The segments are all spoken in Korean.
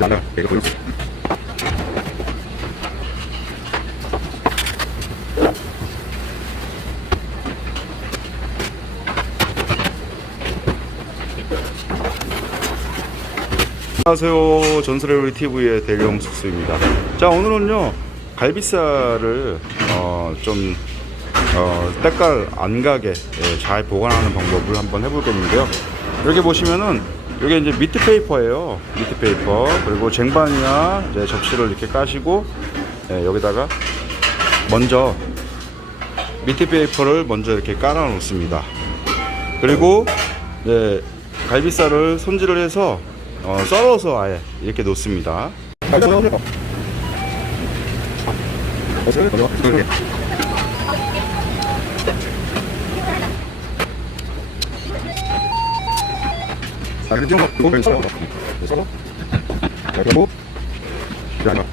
나가 내가 보여 안녕하세요. 전설의 TV의 대령 숙수입니다. 자 오늘은요 갈비살을 어, 좀 어, 때깔 안 가게 예, 잘 보관하는 방법을 한번 해보겠는데요. 여기 보시면은 이게 이제 미트 페이퍼예요. 미트 페이퍼. 그리고 쟁반이나 이제 접시를 이렇게 까시고 예, 여기다가 먼저 미트 페이퍼를 먼저 이렇게 깔아 놓습니다. 그리고 네, 갈비살을 손질을 해서 어, 썰어서 아예 이렇게 놓습니다. 자, 이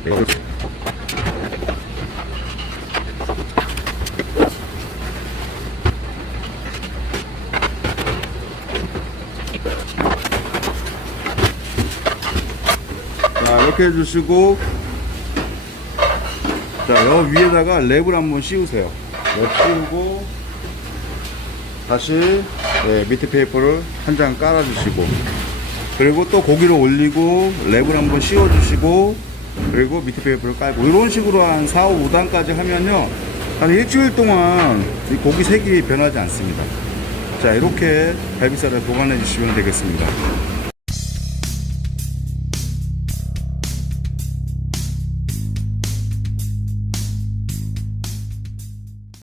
이거 자 이렇게 해주시고 자 여 위에다가 랩을 한번 씌우세요. 랩 씌우고 다시 네, 밑에 페이퍼를 한 장 깔아주시고 그리고 또 고기를 올리고 랩을 한번 씌워주시고 그리고 밑에 페이퍼를 깔고 이런 식으로 한 4, 5, 5단까지 하면요 한 일주일 동안 이 고기 색이 변하지 않습니다. 자 이렇게 갈비살을 보관해 주시면 되겠습니다